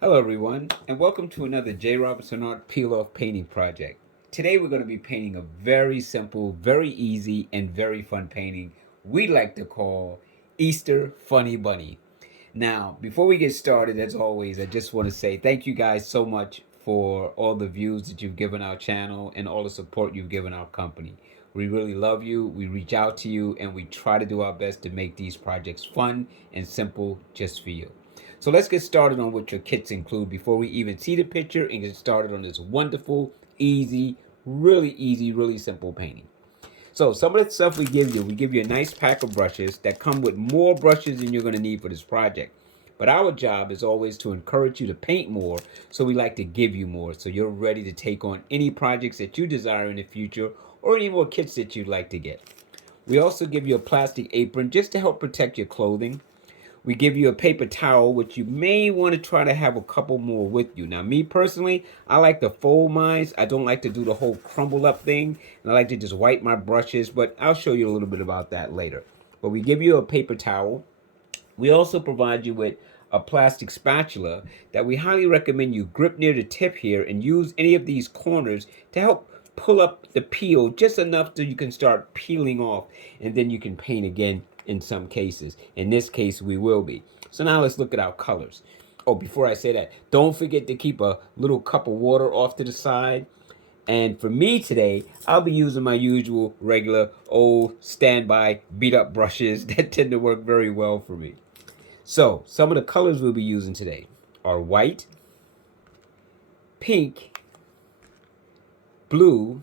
Hello everyone, and welcome to another J. Robinson Art Peel Off Painting Project. Today we're going to be painting a very simple, very easy, and very fun painting we like to call Easter Funny Bunny. Now, before we get started, as always, I just want to say thank you guys so much for all the views that you've given our channel and all the support you've given our company. We really love you, we reach out to you, and we try to do our best to make these projects fun and simple just for you. So let's get started on what your kits include before we even see the picture and get started on this wonderful, easy, really simple painting. So some of the stuff we give you a nice pack of brushes that come with more brushes than you're going to need for this project. But our job is always to encourage you to paint more, so we like to give you more so you're ready to take on any projects that you desire in the future or any more kits that you'd like to get. We also give you a plastic apron just to help protect your clothing. We give you a paper towel, which you may want to try to have a couple more with you. Now, me personally, I like to fold mine. I don't like to do the whole crumble up thing. And I like to just wipe my brushes, but I'll show you a little bit about that later. But we give you a paper towel. We also provide you with a plastic spatula that we highly recommend you grip near the tip here and use any of these corners to help pull up the peel just enough so you can start peeling off, and then you can paint again in some cases. In this case, we will be. So now let's look at our colors. Oh, before I say that, don't forget to keep a little cup of water off to the side. And for me today, I'll be using my usual regular old standby beat up brushes that tend to work very well for me. So some of the colors we'll be using today are white, pink, blue,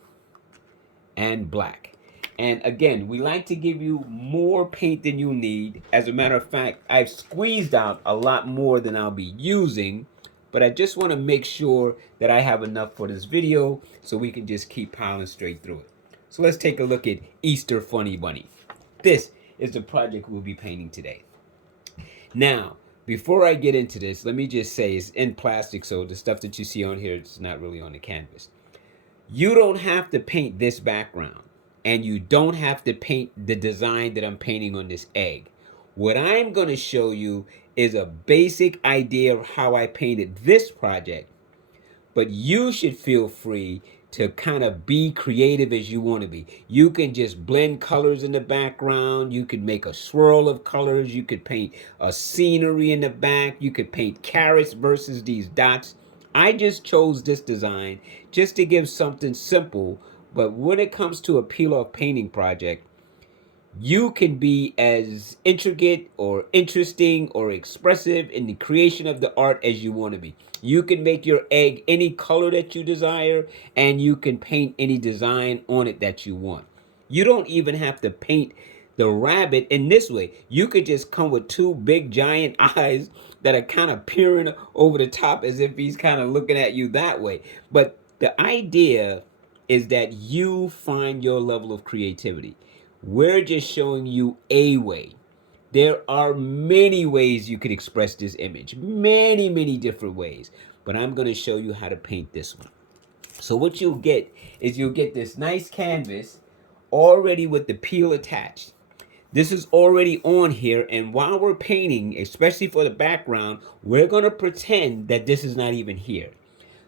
and black. And again, we like to give you more paint than you need. As a matter of fact, I've squeezed out a lot more than I'll be using, but I just want to make sure that I have enough for this video so we can just keep piling straight through it. So let's take a look at Easter Funny Bunny. This is the project we'll be painting today. Now, before I get into this, let me just say it's in plastic, so the stuff that you see on here is not really on the canvas. You don't have to paint this background, and you don't have to paint the design that I'm painting on this egg. What I'm going to show you is a basic idea of how I painted this project, but you should feel free to kind of be creative as you want to be. You can just blend colors in the background. You could make a swirl of colors. You could paint a scenery in the back. You could paint carrots versus these dots. I just chose this design just to give something simple, but when it comes to a peel-off painting project, you can be as intricate or interesting or expressive in the creation of the art as you want to be. You can make your egg any color that you desire, and you can paint any design on it that you want. You don't even have to paint the rabbit in this way. You could just come with two big giant eyes that are kind of peering over the top as if he's kind of looking at you that way. But the idea is that you find your level of creativity. We're just showing you a way. There are many ways you could express this image, many different ways, but I'm going to show you how to paint this one. So what you'll get is you'll get this nice canvas already with the peel attached. This is already on here, and while we're painting, especially for the background, we're going to pretend that this is not even here.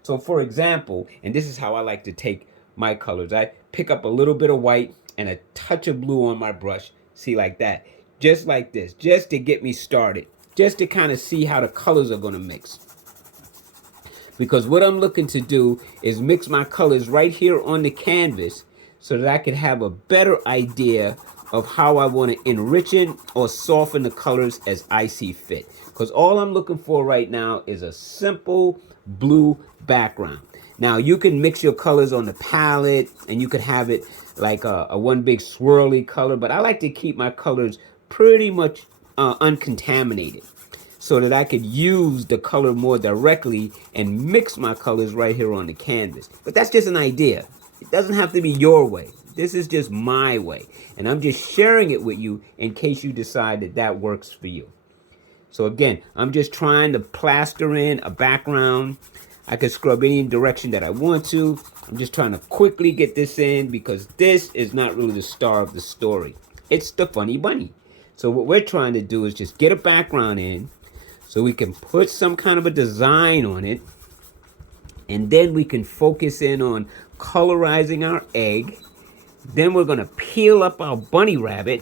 So for example, and this is how I like to take my colors, I pick up a little bit of white and a touch of blue on my brush, see, like that, just like this, just to get me started, just to kind of see how the colors are going to mix. Because what I'm looking to do is mix my colors right here on the canvas so that I can have a better idea of how I want to enrich it or soften the colors as I see fit. Because all I'm looking for right now is a simple blue background. Now you can mix your colors on the palette and you could have it like a one big swirly color, but I like to keep my colors pretty much uncontaminated, so that I could use the color more directly and mix my colors right here on the canvas. But that's just an idea. It doesn't have to be your way. This is just my way. And I'm just sharing it with you in case you decide that that works for you. So again, I'm just trying to plaster in a background. I can scrub any direction that I want to. I'm just trying to quickly get this in because this is not really the star of the story. It's the funny bunny. So what we're trying to do is just get a background in, so we can put some kind of a design on it, and then we can focus in on colorizing our egg. Then we're gonna peel up our bunny rabbit,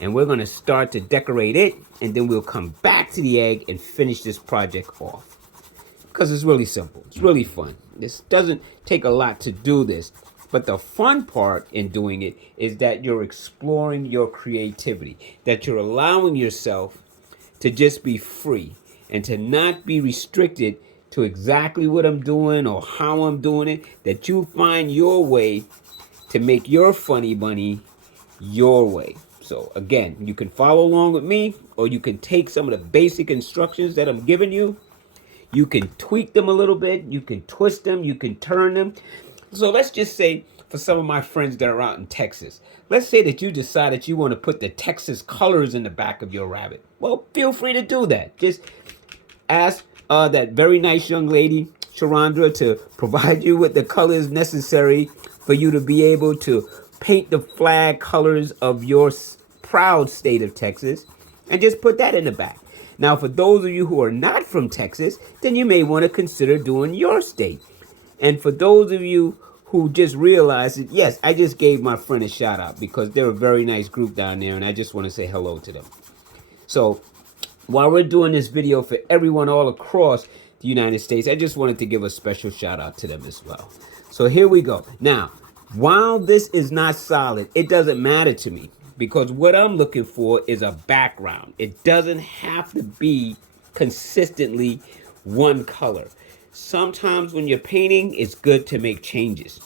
and we're gonna start to decorate it, and then we'll come back to the egg and finish this project off. Because it's really simple, it's really fun. This doesn't take a lot to do this, but the fun part in doing it is that you're exploring your creativity, that you're allowing yourself to just be free and to not be restricted to exactly what I'm doing or how I'm doing it, that you find your way to make your funny bunny your way. So again, you can follow along with me, or you can take some of the basic instructions that I'm giving you. You can tweak them a little bit, you can twist them, you can turn them. So let's just say, for some of my friends that are out in Texas, let's say that you decide that you want to put the Texas colors in the back of your rabbit. Well, feel free to do that. Just ask that very nice young lady, Sharandra, to provide you with the colors necessary for you to be able to paint the flag colors of your proud state of Texas, and just put that in the back. Now, for those of you who are not from Texas, then you may want to consider doing your state. And for those of you who just realized that, yes, I just gave my friend a shout out because they're a very nice group down there, and I just want to say hello to them. So while we're doing this video for everyone all across the United States, I just wanted to give a special shout out to them as well. So here we go. Now, while this is not solid, it doesn't matter to me, because what I'm looking for is a background. It doesn't have to be consistently one color. Sometimes when you're painting, it's good to make changes.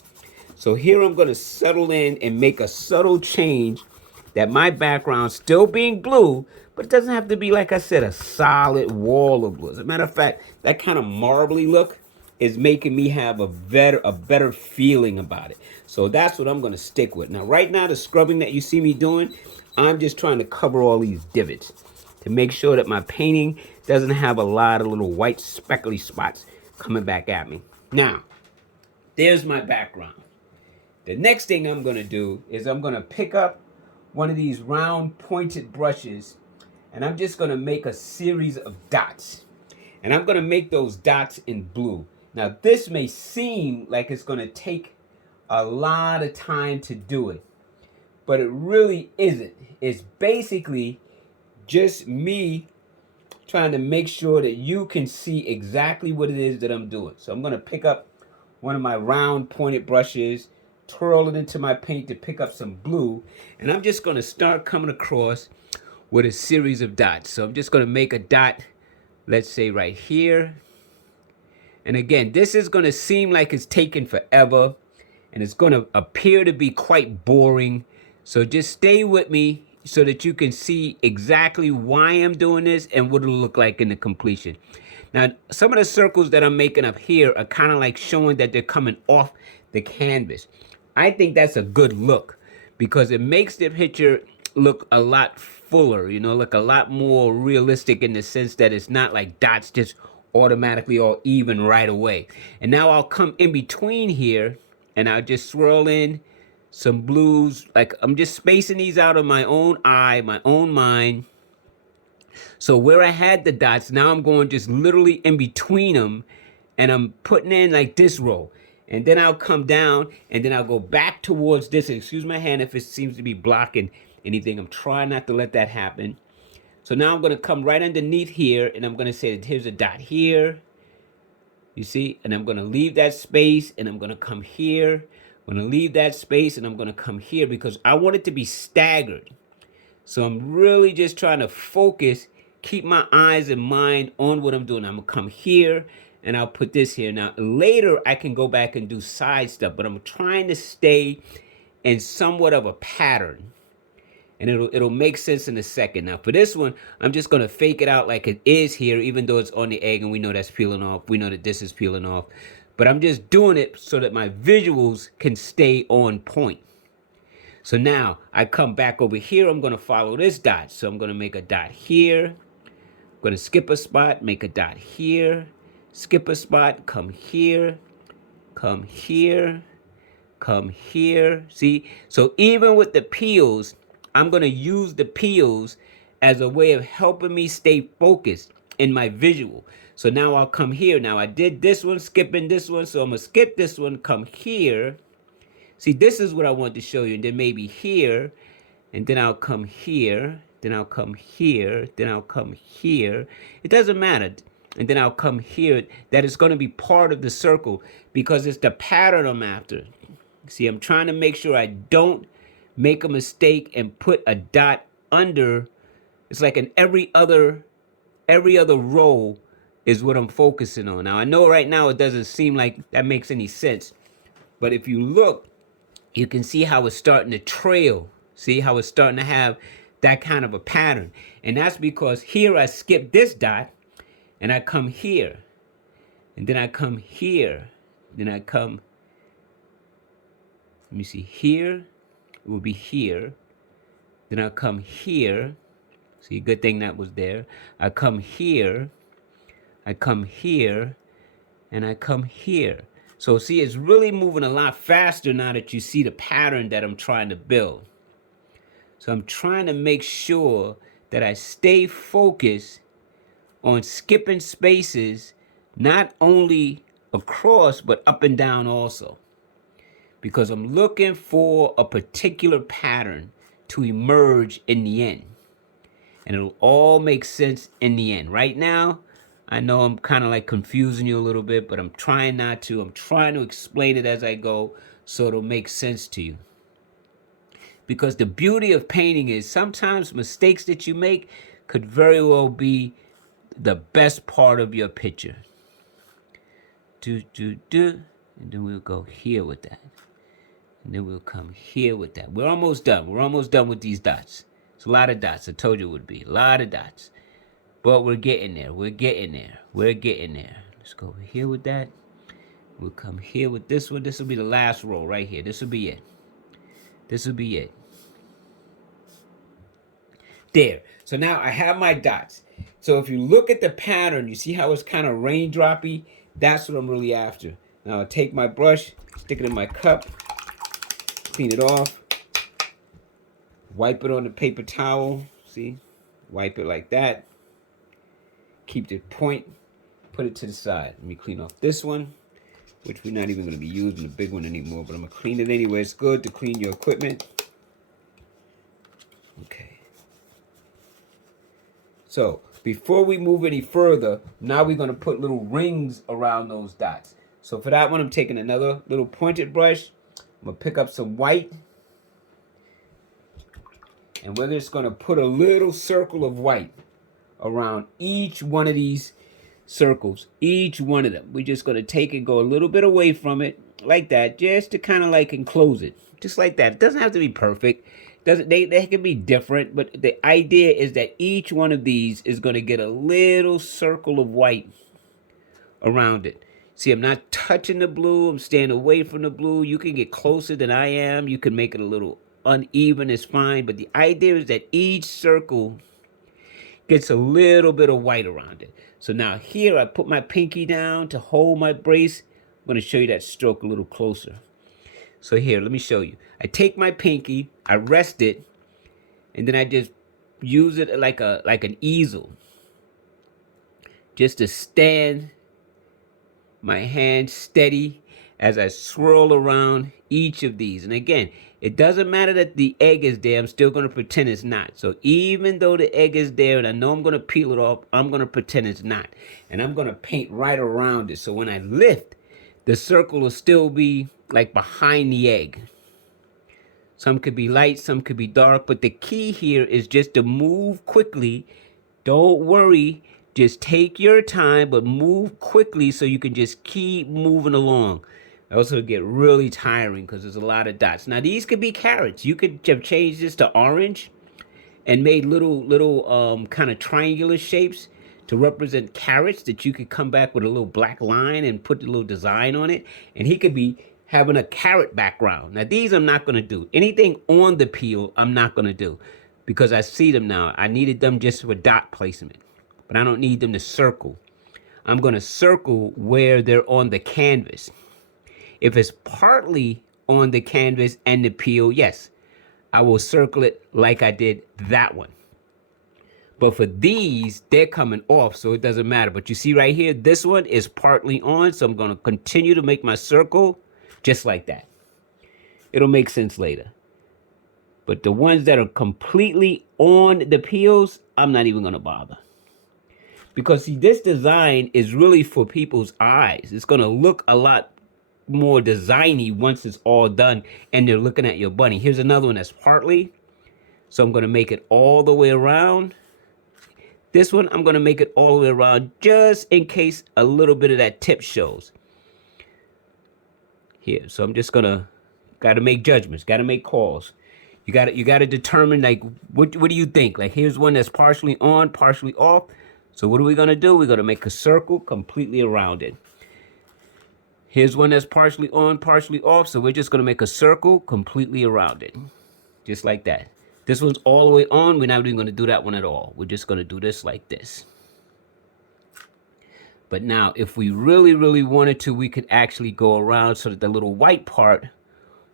So here I'm going to settle in and make a subtle change, that my background still being blue, but it doesn't have to be, like I said, a solid wall of blue. As a matter of fact, that kind of marbly look is making me have a better feeling about it. So that's what I'm going to stick with. Now, right now, the scrubbing that you see me doing, I'm just trying to cover all these divots to make sure that my painting doesn't have a lot of little white speckly spots coming back at me. Now, there's my background. The next thing I'm going to do is I'm going to pick up one of these round pointed brushes, and I'm just going to make a series of dots. And I'm going to make those dots in blue. Now, this may seem like it's going to take a lot of time to do it, but it really isn't. It's basically just me trying to make sure that you can see exactly what it is that I'm doing. So I'm going to pick up one of my round pointed brushes, twirl it into my paint to pick up some blue, and I'm just going to start coming across with a series of dots. So I'm just going to make a dot, let's say right here. And again, this is going to seem like it's taking forever, and it's going to appear to be quite boring. So just stay with me so that you can see exactly why I'm doing this and what it'll look like in the completion. Now, some of the circles that I'm making up here are kind of like showing that they're coming off the canvas. I think that's a good look because it makes the picture look a lot fuller, you know, look a lot more realistic in the sense that it's not like dots just automatically all even right away. And now I'll come in between here and I'll just swirl in some blues. Like I'm just spacing these out of my own eye, my own mind. So where I had the dots, now I'm going just literally in between them, and I'm putting in like this row. And then I'll come down and then I'll go back towards this. Excuse my hand if it seems to be blocking anything. I'm trying not to let that happen. So now I'm going to come right underneath here, and I'm going to say that here's a dot here. You see? And I'm going to leave that space, and I'm going to come here. I'm going to leave that space, and I'm going to come here because I want it to be staggered. So I'm really just trying to focus, keep my eyes and mind on what I'm doing. I'm going to come here, and I'll put this here. Now, later, I can go back and do side stuff, but I'm trying to stay in somewhat of a pattern. And it'll make sense in a second. Now, for this one, I'm just going to fake it out like it is here, even though it's on the egg, and we know that's peeling off. We know that this is peeling off. But I'm just doing it so that my visuals can stay on point. So now, I come back over here. I'm going to follow this dot. So I'm going to make a dot here. I'm going to skip a spot, make a dot here. Skip a spot, come here. Come here. Come here. See? So even with the peels, I'm going to use the peels as a way of helping me stay focused. in my visual. So now I'll come here. Now I did this one, skipping this one. So I'm gonna skip this one, come here. See, this is what I want to show you. And then maybe here, and then I'll come here, then I'll come here, then I'll come here. It doesn't matter. And then I'll come here. That is gonna be part of the circle because it's the pattern I'm after. See, I'm trying to make sure I don't make a mistake and put a dot under. It's like in every other row is what I'm focusing on. Now, I know right now it doesn't seem like that makes any sense, but if you look, you can see how it's starting to trail. See how it's starting to have that kind of a pattern. And that's because here I skip this dot and I come here. And then I come here. Then I come, let me see, here, it will be here. Then I'll come here. See, good thing that was there. I come here, I come here, and I come here. So see, it's really moving a lot faster now that you see the pattern that I'm trying to build. So I'm trying to make sure that I stay focused on skipping spaces, not only across, but up and down also. Because I'm looking for a particular pattern to emerge in the end. And it'll all make sense in the end. Right now, I know I'm kind of like confusing you a little bit, but I'm trying not to. I'm trying to explain it as I go so it'll make sense to you. Because the beauty of painting is sometimes mistakes that you make could very well be the best part of your picture. And then we'll go here with that. And then we'll come here with that. We're almost done. We're almost done with these dots. It's a lot of dots. I told you it would be. A lot of dots. But we're getting there. We're getting there. We're getting there. Let's go over here with that. We'll come here with this one. This will be the last row right here. This will be it. This will be it. There. So now I have my dots. So if you look at the pattern, you see how it's kind of raindroppy? That's what I'm really after. Now I'll take my brush, stick it in my cup, clean it off, wipe it on the paper towel. See? Wipe it like that. Keep the point, put it to the side. Let me clean off this one, which we're not even going to be using the big one anymore, but I'm going to clean it anyway. It's good to clean your equipment. Okay. So before we move any further, now we're going to put little rings around those dots. So for that one, I'm taking another little pointed brush. I'm going to pick up some white. And we're just going to put a little circle of white around each one of these circles. Each one of them. We're just going to take and go a little bit away from it. Like that. Just to kind of like enclose it. Just like that. It doesn't have to be perfect. They can be different. But the idea is that each one of these is going to get a little circle of white around it. See, I'm not touching the blue. I'm staying away from the blue. You can get closer than I am. You can make it a little uneven. It's fine. But the idea is that each circle gets a little bit of white around it. So now here I put my pinky down to hold my brace. I'm going to show you that stroke a little closer. So here, let me show you. I take my pinky, I rest it, and then I just use it like an easel. Just to stand my hand steady as I swirl around each of these. And again, it doesn't matter that the egg is there. I'm still going to pretend it's not. So even though the egg is there and I know I'm going to peel it off, I'm going to pretend it's not. And I'm going to paint right around it. So when I lift, the circle will still be like behind the egg. Some could be light, some could be dark. But the key here is just to move quickly. Don't worry. Just take your time, but move quickly so you can just keep moving along. Also get really tiring because there's a lot of dots. Now these could be carrots. You could have changed this to orange and made little kind of triangular shapes to represent carrots that you could come back with a little black line and put a little design on it. And he could be having a carrot background. Now these I'm not going to do. Anything on the peel I'm not going to do because I see them now. I needed them just for dot placement, but I don't need them to circle. I'm going to circle where they're on the canvas. If it's partly on the canvas and the peel, yes, I will circle it like I did that one. But for these, they're coming off, so it doesn't matter. But you see right here, this one is partly on, so I'm going to continue to make my circle just like that. It'll make sense later. But the ones that are completely on the peels, I'm not even going to bother. Because see, this design is really for people's eyes. It's going to look a lot more designy once it's all done and they're looking at your bunny. Here's another one that's partly. So I'm going to make it all the way around. This one, I'm going to make it all the way around just in case a little bit of that tip shows. Here, so I'm just going to, got to make judgments, got to make calls. You got to determine, like, what do you think? Like, here's one that's partially on, partially off. So what are we going to do? We're going to make a circle completely around it. Here's one that's partially on, partially off. So we're just going to make a circle completely around it. Just like that. This one's all the way on. We're not even going to do that one at all. We're just going to do this like this. But now, if we really, really wanted to, we could actually go around so that the little white part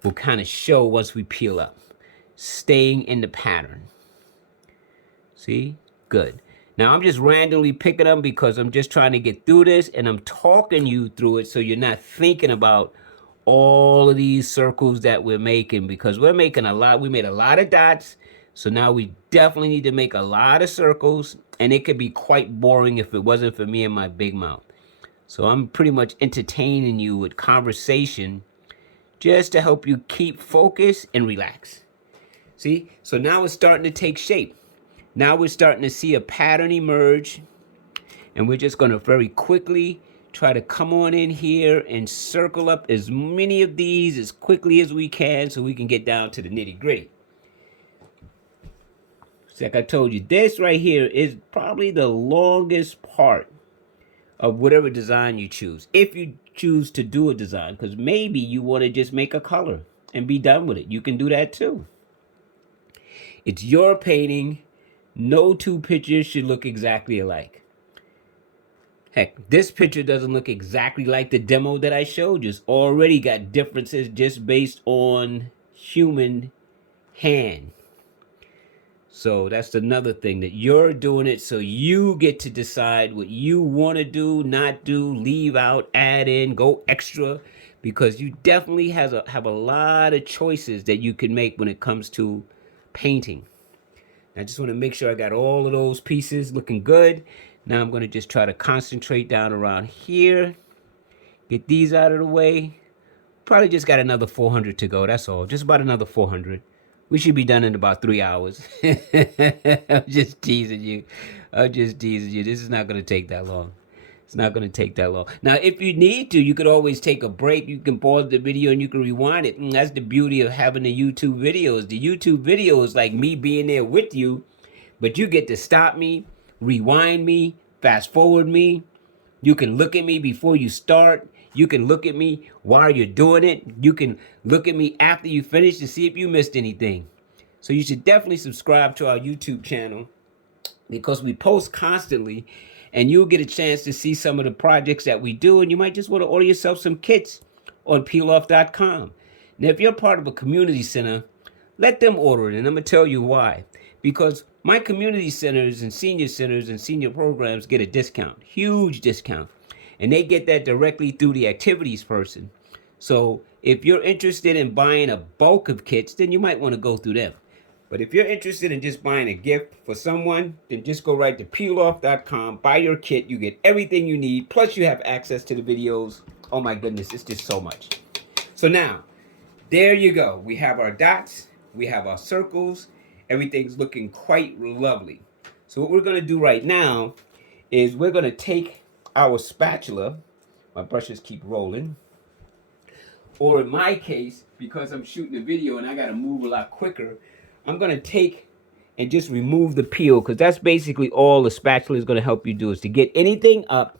will kind of show once we peel up. Staying in the pattern. See? Good. Now, I'm just randomly picking them because I'm just trying to get through this, and I'm talking you through it so you're not thinking about all of these circles that we're making, because we're making a lot. We made a lot of dots, so now we definitely need to make a lot of circles, and it could be quite boring if it wasn't for me and my big mouth. So I'm pretty much entertaining you with conversation just to help you keep focused and relax. See? So now it's starting to take shape. Now we're starting to see a pattern emerge, and we're just going to very quickly try to come on in here and circle up as many of these as quickly as we can so we can get down to the nitty gritty. So like I told you, this right here is probably the longest part of whatever design you choose. If you choose to do a design, because maybe you want to just make a color and be done with it. You can do that too. It's your painting. No two pictures should look exactly alike. Heck, this picture doesn't look exactly like the demo that I showed you. It's already got differences just based on human hand. So that's another thing, that you're doing it so you get to decide what you want to do, not do, leave out, add in, go extra, because you definitely have a lot of choices that you can make when it comes to painting. I just want to make sure I got all of those pieces looking good. Now I'm going to just try to concentrate down around here. Get these out of the way. Probably just got another 400 to go. That's all. Just about another 400. We should be done in about 3 hours. I'm just teasing you. I'm just teasing you. This is not going to take that long. It's not going to take that long. Now, if you need to, you could always take a break. You can pause the video and you can rewind it. And that's the beauty of having the YouTube videos. The YouTube video is like me being there with you, but you get to stop me, rewind me, fast forward me. You can look at me before you start. You can look at me while you're doing it. You can look at me after you finish to see if you missed anything. So you should definitely subscribe to our YouTube channel, because we post constantly, and you'll get a chance to see some of the projects that we do, and you might just want to order yourself some kits on peeloff.com. Now, if you're part of a community center, let them order it, and I'm going to tell you why. Because my community centers and senior programs get a discount, huge discount, and they get that directly through the activities person. So if you're interested in buying a bulk of kits, then you might want to go through them. But if you're interested in just buying a gift for someone, then just go right to peeloff.com, buy your kit. You get everything you need, plus you have access to the videos. Oh my goodness, it's just so much. So now, there you go. We have our dots, we have our circles. Everything's looking quite lovely. So what we're going to do right now is we're going to take our spatula. My brushes keep rolling. Or in my case, because I'm shooting a video and I got to move a lot quicker, I'm going to take and just remove the peel, because that's basically all the spatula is going to help you do, is to get anything up.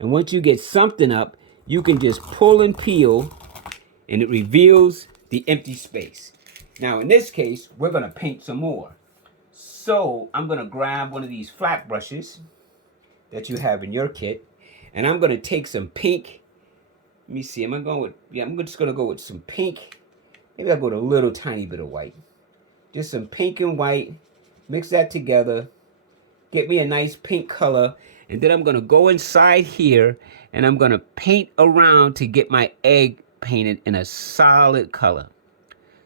And once you get something up, you can just pull and peel, and it reveals the empty space. Now, in this case, we're going to paint some more. So I'm going to grab one of these flat brushes that you have in your kit, and I'm going to take some pink. Let me see. Am I going with, I'm just going to go with some pink. Maybe I'll go with a little tiny bit of white. Just some pink and white. Mix that together. get me a nice pink color, and then I'm gonna go inside here and I'm gonna paint around to get my egg painted in a solid color.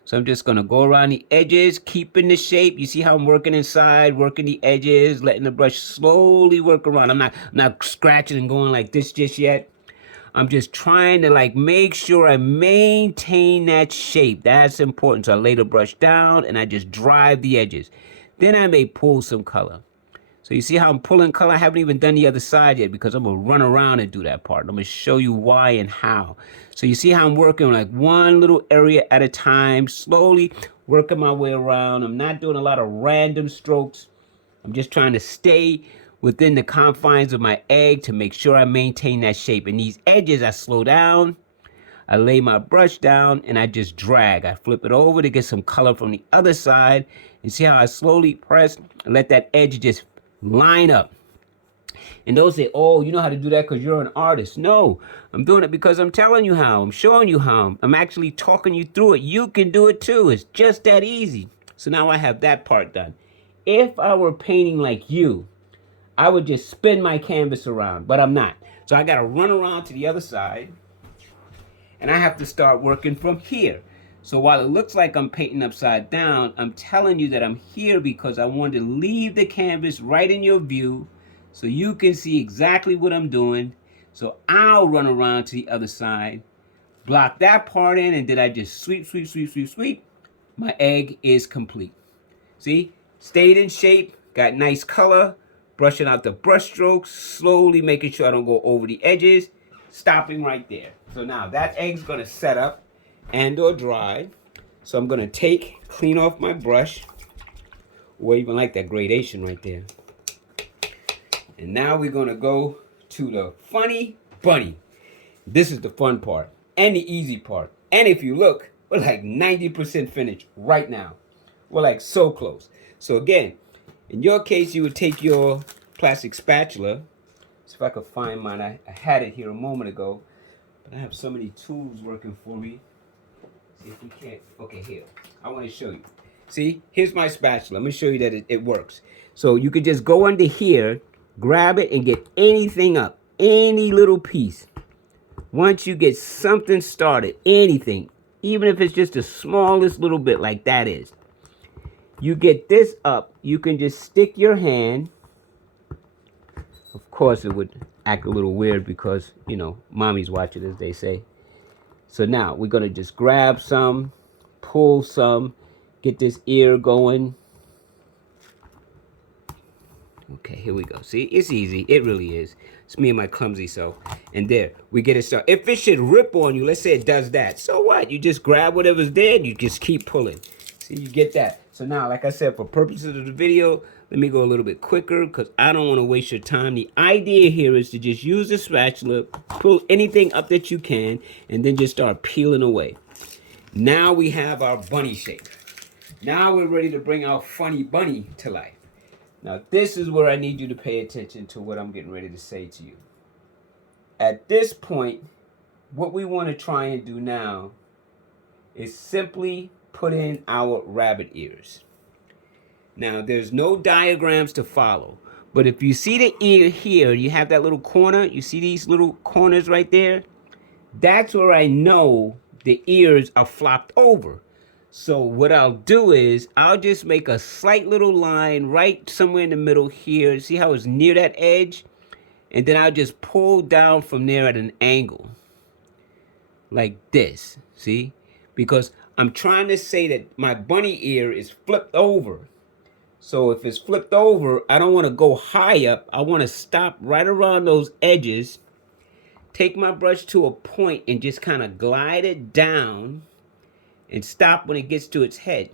So I'm just gonna go around the edges, keeping the shape. You see how I'm working inside, working the edges, letting the brush slowly work around. I'm not scratching and going like this just yet. I'm just trying to like make sure I maintain that shape. That's important. So I lay the brush down and I just drive the edges. Then I may pull some color. So you see how I'm pulling color? I haven't even done the other side yet because I'm going to run around and do that part. I'm going to show you why and how. So you see how I'm working like one little area at a time, slowly working my way around. I'm not doing a lot of random strokes. I'm just trying to stay within the confines of my egg to make sure I maintain that shape. And these edges, I slow down. I lay my brush down and I just drag. I flip it over to get some color from the other side. And see how I slowly press and let that edge just line up. And they'll say, oh, you know how to do that because you're an artist. No, I'm doing it because I'm telling you how. I'm showing you how. I'm actually talking you through it. You can do it too. It's just that easy. So now I have that part done. If I were painting like you, I would just spin my canvas around, but I'm not. So I got to run around to the other side, and I have to start working from here. So while it looks like I'm painting upside down, I'm telling you that I'm here because I want to leave the canvas right in your view so you can see exactly what I'm doing. So I'll run around to the other side, block that part in, and then I just sweep, sweep, sweep, sweep, sweep. My egg is complete. See? Stayed in shape, got nice color, brushing out the brush strokes, slowly making sure I don't go over the edges, stopping right there. So now that egg's gonna set up and or dry. So I'm gonna clean off my brush, or even like that gradation right there. And now we're gonna go to the funny bunny. This is the fun part and the easy part. And if you look, we're like 90% finished right now. We're like so close. So again, in your case, you would take your plastic spatula. See if I could find mine. I had it here a moment ago, but I have so many tools working for me. See if we can't. Okay, here. I want to show you. See, here's my spatula. Let me show you that it works. So you could just go under here, grab it, and get anything up, any little piece. Once you get something started, anything, even if it's just the smallest little bit like that is, you get this up, you can just stick your hand. Of course, it would act a little weird because, you know, mommy's watching, as they say. So now we're going to just grab some, pull some, get this ear going. Okay, here we go. See, it's easy. It really is. It's me and my clumsy self. And there, we get it started. If it should rip on you, let's say it does that. So what? You just grab whatever's there and you just keep pulling. See, you get that. So now, like I said, for purposes of the video, let me go a little bit quicker because I don't want to waste your time. The idea here is to just use the spatula, pull anything up that you can, and then just start peeling away. Now we have our bunny shape. Now we're ready to bring our funny bunny to life. Now, this is where I need you to pay attention to what I'm getting ready to say to you. At this point, what we want to try and do now is simply put in our rabbit ears. Now, there's no diagrams to follow, but if you see the ear here, you have that little corner, you see these little corners right there? That's where I know the ears are flopped over. So what I'll do is I'll just make a slight little line right somewhere in the middle here. See how it's near that edge? And then I'll just pull down from there at an angle. Like this, see? Because I'm trying to say that my bunny ear is flipped over. So if it's flipped over, I don't want to go high up. I want to stop right around those edges. Take my brush to a point and just kind of glide it down. And stop when it gets to its head.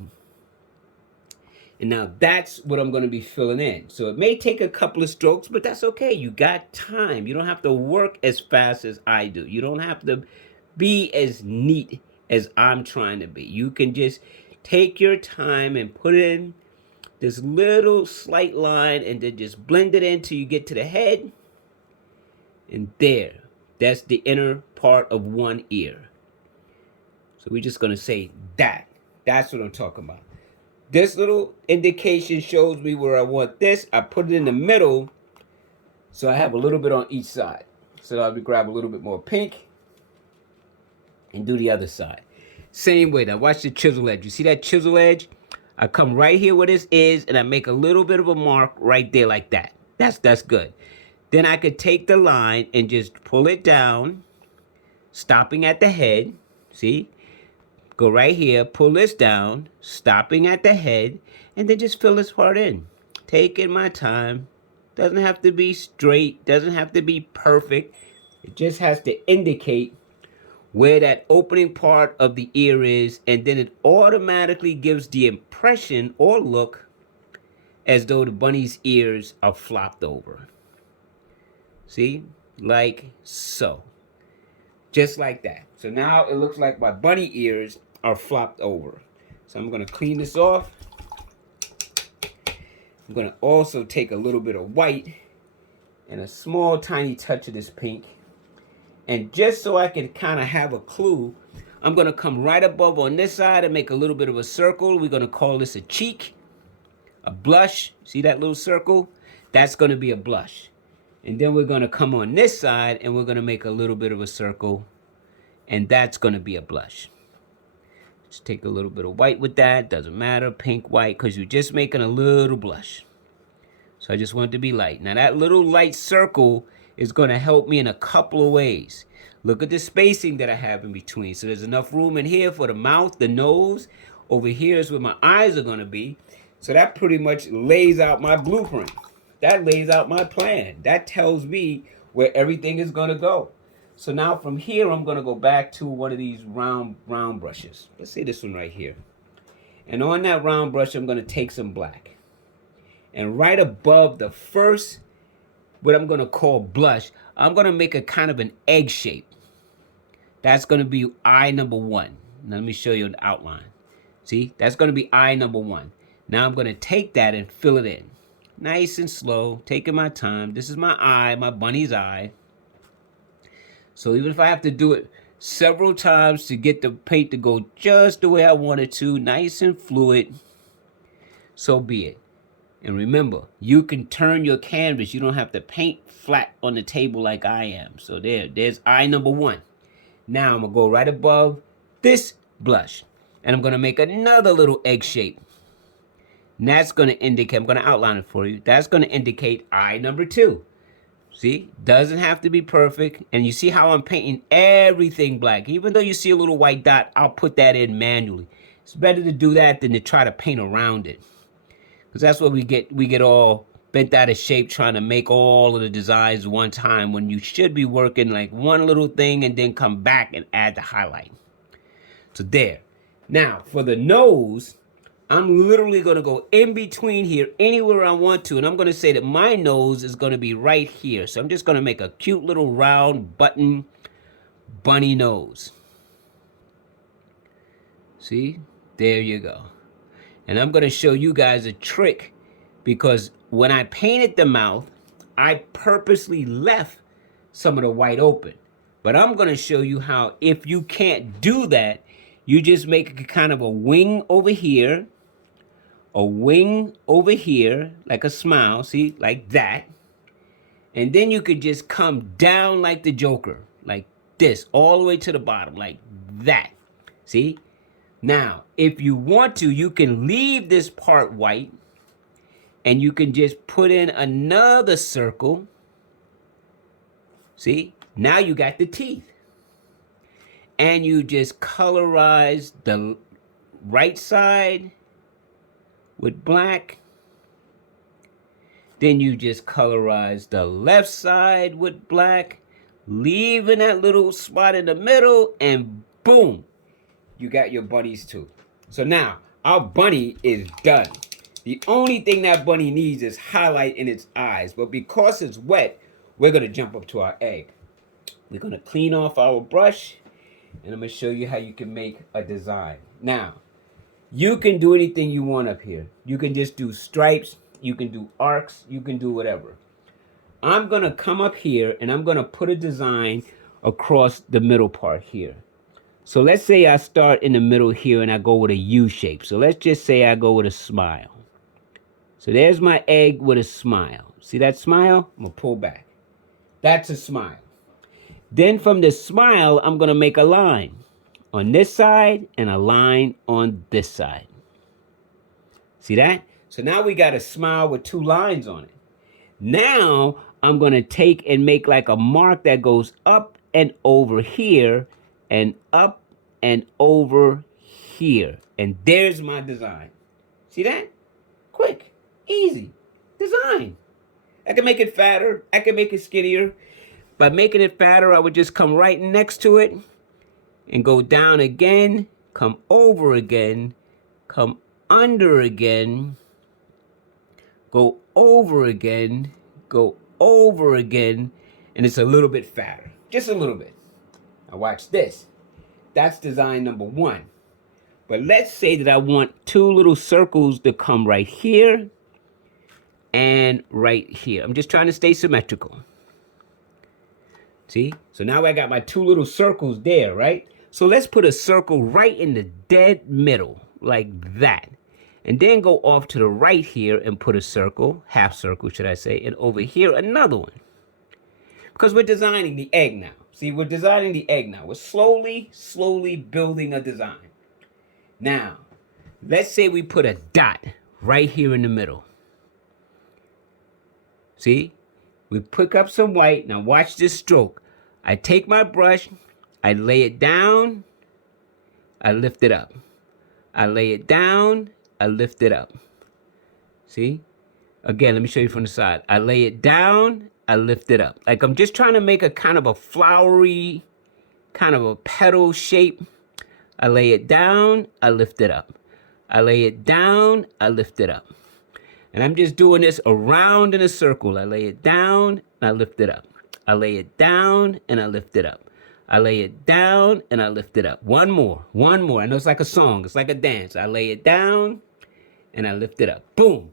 And now that's what I'm going to be filling in. So it may take a couple of strokes, but that's okay. You got time. You don't have to work as fast as I do. You don't have to be as neat as I'm trying to be. You can just take your time and put in this little slight line and then just blend it in till you get to the head. And there, that's the inner part of one ear. So we're just going to say that. That's what I'm talking about. This little indication shows me where I want this. I put it in the middle, so I have a little bit on each side. So I'll grab a little bit more pink and do the other side. Same way. Now watch the chisel edge. You see that chisel edge? I come right here where this is, and I make a little bit of a mark right there like that. That's good. Then I could take the line and just pull it down, stopping at the head. See? Go right here, pull this down, stopping at the head, and then just fill this part in. Taking my time. Doesn't have to be straight, doesn't have to be perfect. It just has to indicate where that opening part of the ear is, and then it automatically gives the impression or look as though the bunny's ears are flopped over. See? Like so. Just like that. So now it looks like my bunny ears are flopped over. So I'm going to clean this off. I'm going to also take a little bit of white and a small tiny touch of this pink. And just so I can kind of have a clue, I'm going to come right above on this side and make a little bit of a circle. We're going to call this a cheek, a blush. See that little circle? That's going to be a blush. And then we're going to come on this side and we're going to make a little bit of a circle. And that's going to be a blush. Just take a little bit of white with that. Doesn't matter, pink, white, because you're just making a little blush. So I just want it to be light. Now that little light circle is going to help me in a couple of ways. Look at the spacing that I have in between. So there's enough room in here for the mouth, the nose. Over here is where my eyes are going to be. So that pretty much lays out my blueprint. That lays out my plan. That tells me where everything is going to go. So now from here, I'm going to go back to one of these round brushes. Let's say this one right here. And on that round brush, I'm going to take some black. And right above the first, what I'm going to call blush, I'm going to make a kind of an egg shape. That's going to be eye number one. Now, let me show you an outline. See, that's going to be eye number one. Now I'm going to take that and fill it in. Nice and slow, taking my time. This is my eye, my bunny's eye. So even if I have to do it several times to get the paint to go just the way I want it to, nice and fluid, so be it. And remember, you can turn your canvas. You don't have to paint flat on the table like I am. So there's eye number one. Now I'm going to go right above this blush. And I'm going to make another little egg shape. And that's going to indicate, I'm going to outline it for you. That's going to indicate eye number two. See, doesn't have to be perfect. And you see how I'm painting everything black. Even though you see a little white dot, I'll put that in manually. It's better to do that than to try to paint around it. Because that's what we get all bent out of shape trying to make all of the designs one time when you should be working like one little thing and then come back and add the highlight. So there. Now, for the nose, I'm literally going to go in between here anywhere I want to. And I'm going to say that my nose is going to be right here. So I'm just going to make a cute little round button bunny nose. See? There you go. And I'm going to show you guys a trick because when I painted the mouth, I purposely left some of the white open. But I'm going to show you how if you can't do that, you just make a kind of a wing over here. A wing over here, like a smile, see, like that. And then you could just come down like the Joker, like this, all the way to the bottom, like that. See? Now, if you want to, you can leave this part white and you can just put in another circle. See? Now you got the teeth. And you just colorize the right side with black. Then you just colorize the left side with black, leaving that little spot in the middle, and boom, you got your bunnies too. So now our bunny is done. The only thing that bunny needs is highlight in its eyes, but because it's wet, we're going to jump up to our egg. We're going to clean off our brush, and I'm going to show you how you can make a design. Now, you can do anything you want up here. You can just do stripes. You can do arcs. You can do whatever. I'm going to come up here and I'm going to put a design across the middle part here. So let's say I start in the middle here and I go with a U shape. So let's just say I go with a smile. So there's my egg with a smile. See that smile? I'm gonna pull back. That's a smile. Then from the smile, I'm gonna make a line on this side and a line on this side. See that? So now we got a smile with two lines on it. Now I'm gonna take and make like a mark that goes up and over here and up and over here. And there's my design. See that? Quick, easy design. I can make it fatter. I can make it skinnier. By making it fatter, I would just come right next to it and go down again, come over again, come under again, go over again, go over again, and it's a little bit fatter. Just a little bit. Now watch this. That's design number one. But let's say that I want two little circles to come right here and right here. I'm just trying to stay symmetrical. See? So now I got my two little circles there, right? So let's put a circle right in the dead middle, like that. And then go off to the right here and put a circle, half circle, should I say, and over here another one. Because we're designing the egg now. See, we're designing the egg now. We're slowly building a design. Now, let's say we put a dot right here in the middle. See? We pick up some white. Now watch this stroke. I take my brush, I lay it down, I lift it up. I lay it down, I lift it up. See? Again, let me show you from the side. I lay it down, I lift it up. Like I'm just trying to make a kind of a flowery, kind of a petal shape. I lay it down, I lift it up. I lay it down, I lift it up. And I'm just doing this around in a circle. I lay it down and I lift it up. I lay it down and I lift it up. I lay it down and I lift it up. One more. I know it's like a song. It's like a dance. I lay it down and I lift it up. Boom.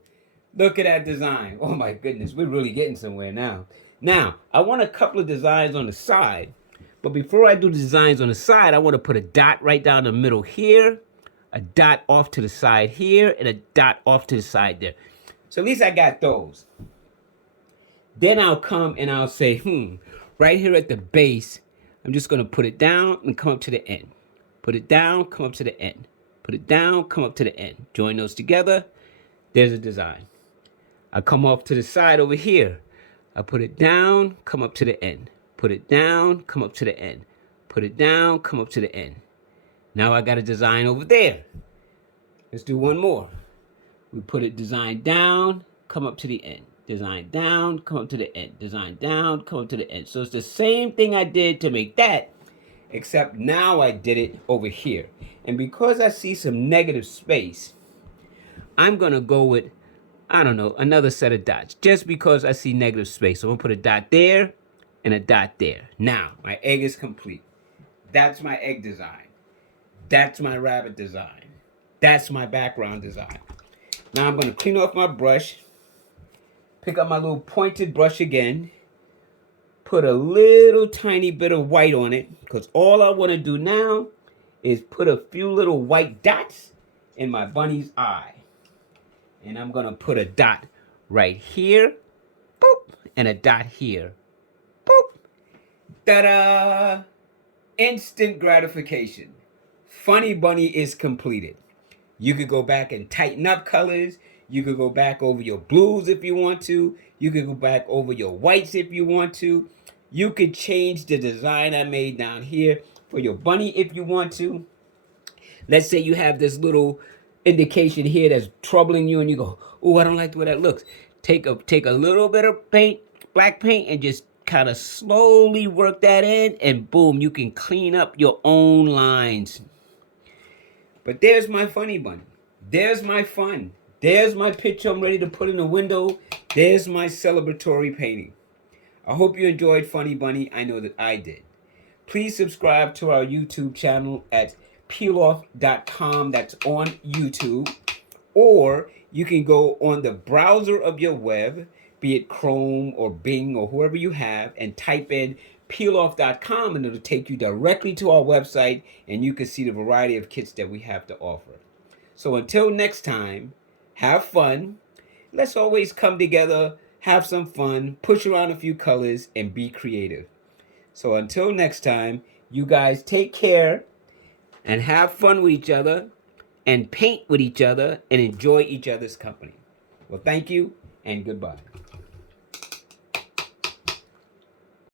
Look at that design. Oh my goodness. We're really getting somewhere now. Now, I want a couple of designs on the side. But before I do the designs on the side, I want to put a dot right down the middle here, a dot off to the side here, and a dot off to the side there. So at least I got those. Then I'll come and I'll say, right here at the base, I'm just going to put it down and come up to the end. Put it down, come up to the end. Put it down, come up to the end. Join those together. There's a design. I come off to the side over here. I put it down, come up to the end. Put it down, come up to the end. Put it down, come up to the end. Now I got a design over there. Let's do one more. We put it design down, come up to the end. Design down, come up to the end. Design down, come up to the end. So it's the same thing I did to make that, except now I did it over here. And because I see some negative space, I'm going to go with, I don't know, another set of dots. Just because I see negative space. So I'm going to put a dot there and a dot there. Now, my egg is complete. That's my egg design. That's my rabbit design. That's my background design. Now I'm going to clean off my brush, pick up my little pointed brush again, put a little tiny bit of white on it, because all I want to do now is put a few little white dots in my bunny's eye. And I'm going to put a dot right here, boop, and a dot here, boop. Ta-da! Instant gratification. Funny Bunny is completed. You could go back and tighten up colors. You could go back over your blues if you want to. You could go back over your whites if you want to. You could change the design I made down here for your bunny if you want to. Let's say you have this little indication here that's troubling you and you go, oh, I don't like the way that looks. Take a little bit of paint, black paint, and just kind of slowly work that in, and boom, you can clean up your own lines. But there's my Funny Bunny. There's my fun. There's my picture I'm ready to put in the window. There's my celebratory painting. I hope you enjoyed Funny Bunny. I know that I did. Please subscribe to our YouTube channel at peeloff.com. That's on YouTube. Or you can go on the browser of your web, be it Chrome or Bing or whoever you have, and type in peeloff.com, and it'll take you directly to our website, and you can see the variety of kits that we have to offer. So until next time, have fun. Let's always come together, have some fun, push around a few colors, and be creative. So until next time, you guys take care and have fun with each other and paint with each other and enjoy each other's company. Well, thank you and goodbye.